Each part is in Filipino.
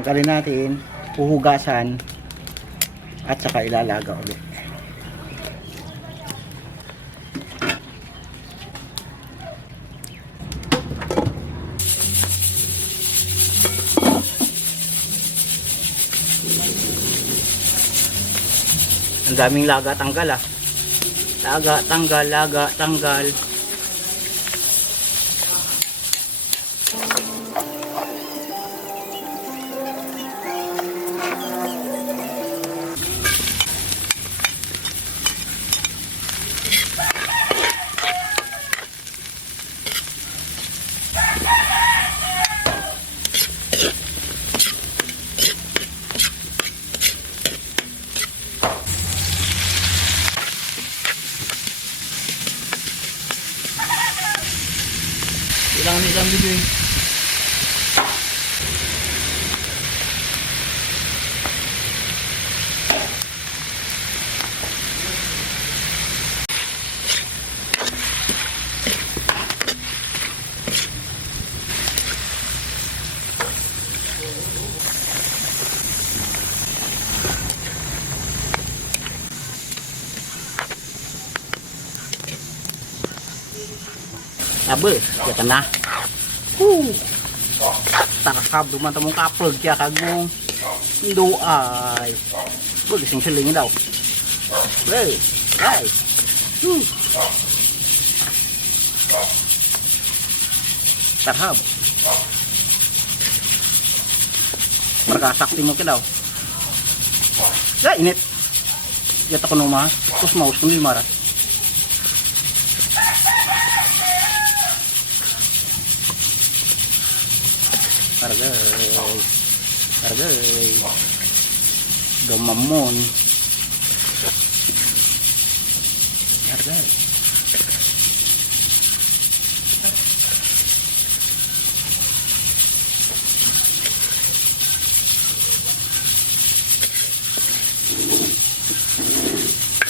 Tanggalin natin, huhugasan, at saka ilalaga ulit. Ang daming laga tanggal ah. Laga, tanggal, laga, tanggal. Ilang video eh. Abe, kita na. Tarasab duman tamong kapag kaya kagong indo ay gising silingin daw. Hey, hey. Tarhab. Markasakti mo ka daw. Ya, init. Yata ko nung terus maus kung marah. Argay gamamon argay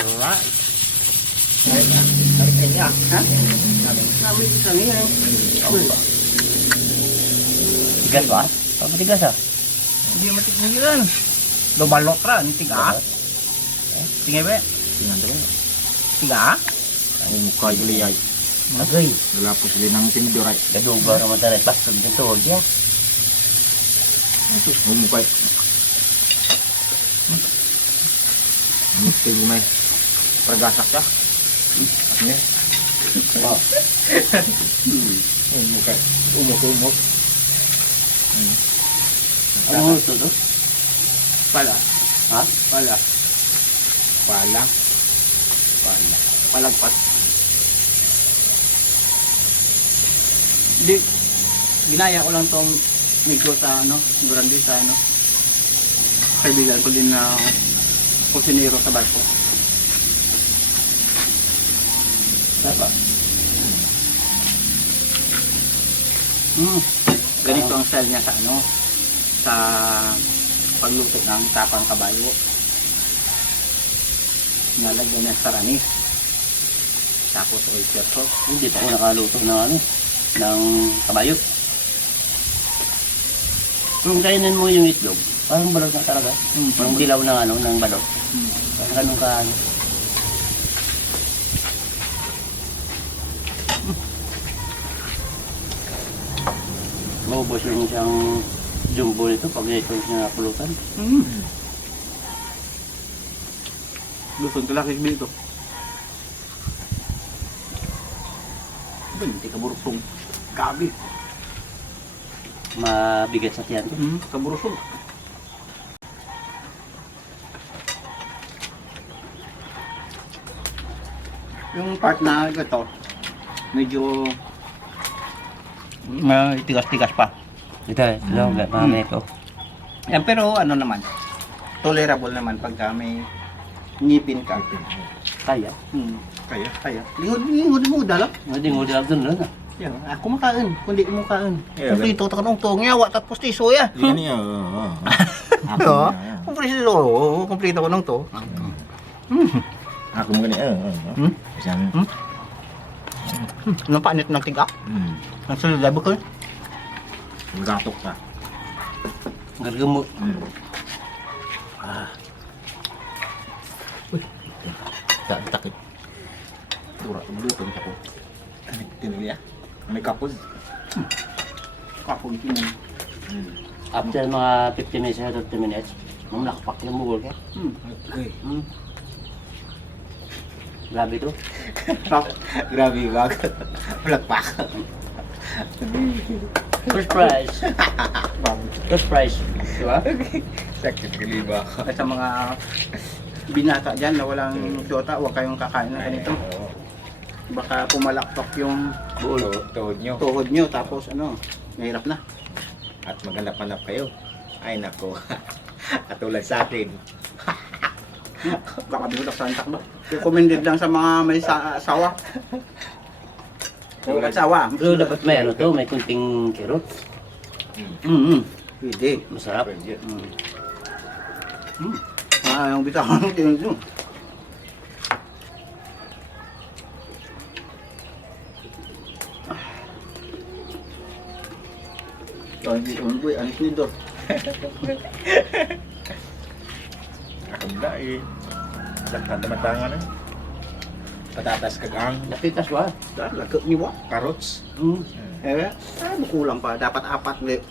alright argay ha namin isang yan tigas ba? Apa tigas ah? Hindi matigas yan. Lumalok ra, tiga. Tingay ba? Tingnan to. Tiga? Ang mukha juli ay. Magay. Lalapos sila ng tinidor ay. Gaduga ra madaray bastog dito ya. Ito ang mukha. Mesti gumay. Pergasak ya. Asnya. Wow. Mukha. Umok. Ano ito to? Pala. Ha? Pala. Palagpat. Hindi. Ginaya ko lang tong medyo sa durandi sa kaibigan ko din na kusinero sa barko. Diba? Ganito ang style niya sa sa pagluto ng tapang kabayo. Nalagyan niya sa rani. Tapos oyster sauce. Hindi pa ako nakaluto ng kabayo. Kung kainin mo yung itlog, parang balot na talaga. Parang dilaw ng balot. Parang ganun ka maubos yung isang jumbo nito pag ito niya pulutan. Lutong kalaki dito. Hindi kaburusong. Gabi. Mabigat sa tiyan. Kaburusong. Yung part na ito, medyo tigas-tigas pa. Ito, ito. Yan, pero naman, tolerable naman pagka may ngipin ka. Kaya. Kaya. Lingod mo dala. Lingod dala dun na. Yan, ako makain, kundi mo kain. Kumplito ta kanong tong yawa tapos tiso ya. Yan niya. Ako. Kumplito ko nung to. Ako mo gani. Isang. Nang panit ng tiga. Nang sulod ko. Gatok ka. Gargamot. Takit. Tura, maluto ng ako. Ano tinili ah? May kapod. Kapag yun. After mga 50 minutes or 30 minutes, nung nakapak yung mugol ka. Okay. Grabe to. Grabe bagat. Malakpak. First prize. First prize. Diba? Sakit kaliba ako. At sa mga binata dyan na walang syota, huwag kayong kakain ng ganito. Baka pumalakpak yung Tuhod nyo. tuhod nyo, tapos ano, mahirap na. At maghanap-hanap kayo. Ay nako. Katulad sa akin. Baka bulak sa antak ba? Recommended lang sa mga may asawa. May asawa. Pero dapat may ano to, may kunting kirot. Pwede. Masarap. Yung bitawan ng tinito. Hindi naman boy, anis ni Dor. Akanda eh. Laktan tamatanga na. Patatas kagang. Napitas ba? Dahil lagkak niyo ba? Carrots. Kulang pa. Dapat 4 ulit.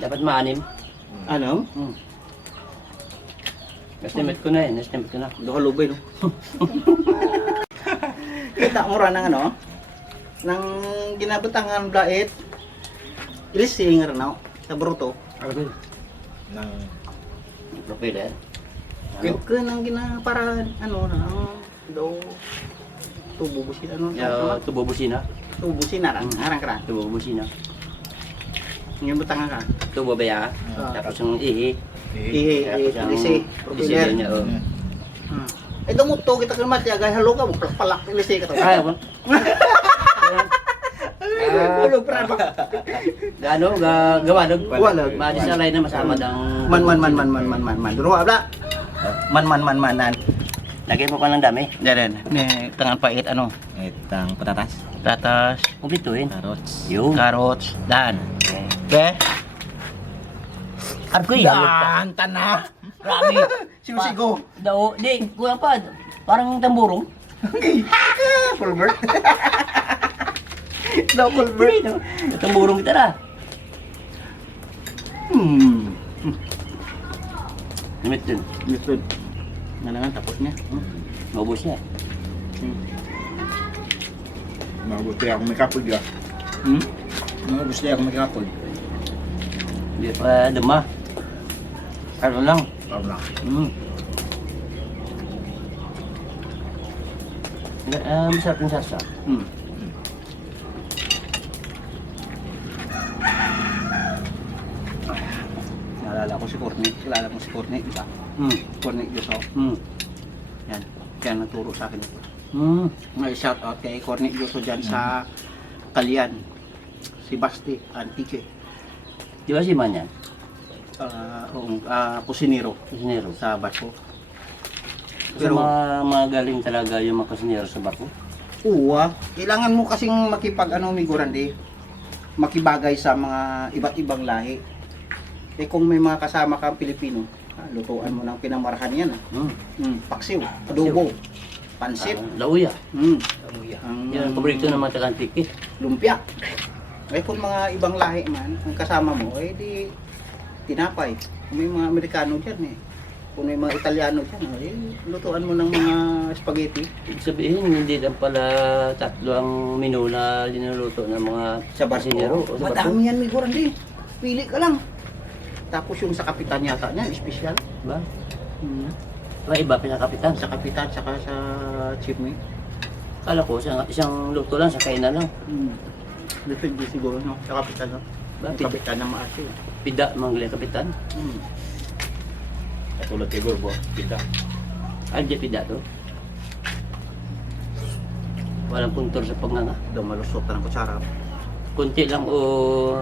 Dapat maanim. Ano? Estimate ko na eh, estimate ko na. Doon ka lubay, no? Kita mo ra ng ano? Nang ginabutangan blait. Ilising nga no? Sa bruto. Ano? Ng Propeller. Kaya ka nang para ano na daw tubo busina ano? Tubo busina. Tubo busina arang kran. Tubo busina. Yung butangan ka. Tubo baya. Tapos yung ihi. Ilisi. Propeller niya. Oh. Eh daw mo to kita kalmat ya gay halo ka mo palak ilisi ka to. Ay, ba? Ulo pra ba? Ano, gawanog. Walag. Madisalay na masama dang Man. Duro abla. Man. Lagay mo ka ng dami. Deren. Ni tangan pait ano? itang patatas. Tatas, Kumpituin. Carrots. Yun. carrots, dan. Okay? Arko yan. Tanah. Rami. Sigo-sigo. Daw, di, kulang pa. Parang tamburong. Fulbert. Double bird. No? Tamburong kita na. Limit dun. Lisod. Nanangan tapos niya. Maubos niya. Mabuti ako may kapod ya. Mabuti ako may kapod. Hindi pa dama. Ano lang. Wala. Masarap yung sarsa. Naalala ko si Courtney. Kilala mo si Courtney, di ba? Courtney Yuso. Yan. Kaya nagturo sa akin ito. May shout out kay Courtney Yuso dyan sa Kalian. Si Basti Antique. Di ba si Man yan? Kusinero Kusinero. sa barko. Pero mga galing talaga yung mga kusinero sa barko. Kailangan mo kasing migurandi, makibagay sa mga iba't ibang lahi. Eh kung may mga kasama kang Pilipino, lutuan mo ng pinamarahan yan. Paksiw, adobo, pansit, Lauya. Yan ang ang paborito ng mga taga-Antique. lumpia. Eh kung mga ibang lahi man, ang kasama mo, eh di tinapay. Kung may mga Amerikano dyan eh. Kung may mga Italiano dyan, eh lutuan mo ng mga spaghetti Ibig sabihin, hindi lang pala tatlo ang menu na linuluto ng mga sa barko. kusinero o sa barko. Madami yan migurandi. Pili ka lang. Tapos yung sa kapitan yata niyan, espesyal. Diba? Iba pinakapitan. Sa kapitan, saka sa chief mate. Kala ko, isang luto lang, sa kainan lang. Depende siguro, no? Sa kapitan, no? Yung Bakit? kapitan na maasi. Pida, mga kapitan. Katulad kay Gorbo. Pinda. Ay, di pida to. Walang puntor sa panganga. Daw malusot ka ng kutsara. Kunti lang o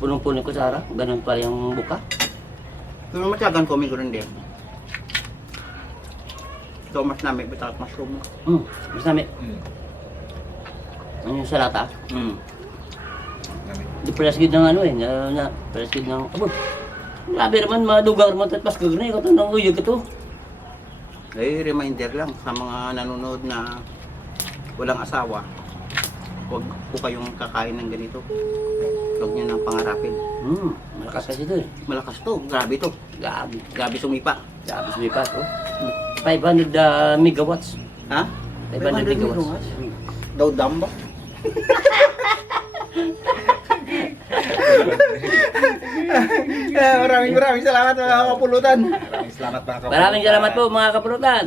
punong-puno ko sa harap. Ganun pa yung buka. Pero matyagan ko, migurandi. Ito mas namin, bitak mushroom. Mas namin. Ano yung salata? Nami. Di palasgid ng ano eh. Palasgid ng abot. Grabe naman, madugar mo at paskag na. Ikaw ito nang uyag ito. Eh, reminder lang sa mga nanonood na walang asawa. Huwag po kayong kakain ng ganito. Huwag nyo nang pangarapin. Malakas kasi ito eh. Malakas to. Grabe to. Grabe. Grabe sumipa. Grabe sumipat oh. 500 megawatts. Ha? 500 megawatts. Daw dam ba? Maraming salamat mga kapulutan. Maraming salamat mga kapatid. Maraming salamat po mga kapulutan.